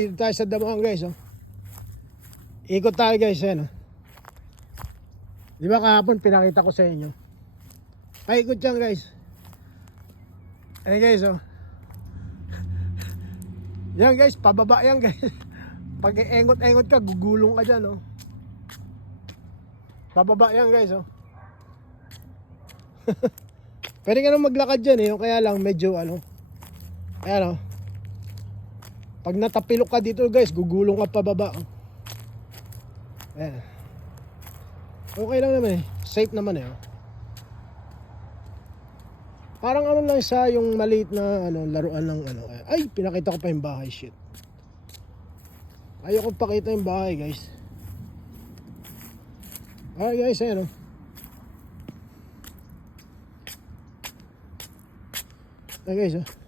Dito tayo sa Damuhan guys, oh. Ikot tayo guys, yan, oh. Di ba kahapon pinakita ko sa inyo? Paikot yan guys. Ayan guys, oh. Yan guys, pababa yan guys. Pag engot-engot ka, gugulong ka dyan, oh. Pababa yan guys, oh. Pwede ka nang maglakad dyan, eh. Kaya lang medyo ano. Ayan, oh. Pag natapilok ka dito guys, gugulong ka pababa, oh. Ayan. Okay lang naman eh. Safe naman eh, oh. Parang ano lang siya, yung maliit na ano, laruan ng ano. Ay, pinakita ko pa yung bahay, shit. Ayoko pakita yung bahay guys. Alright guys, ayan, oh. Ayan guys, oh.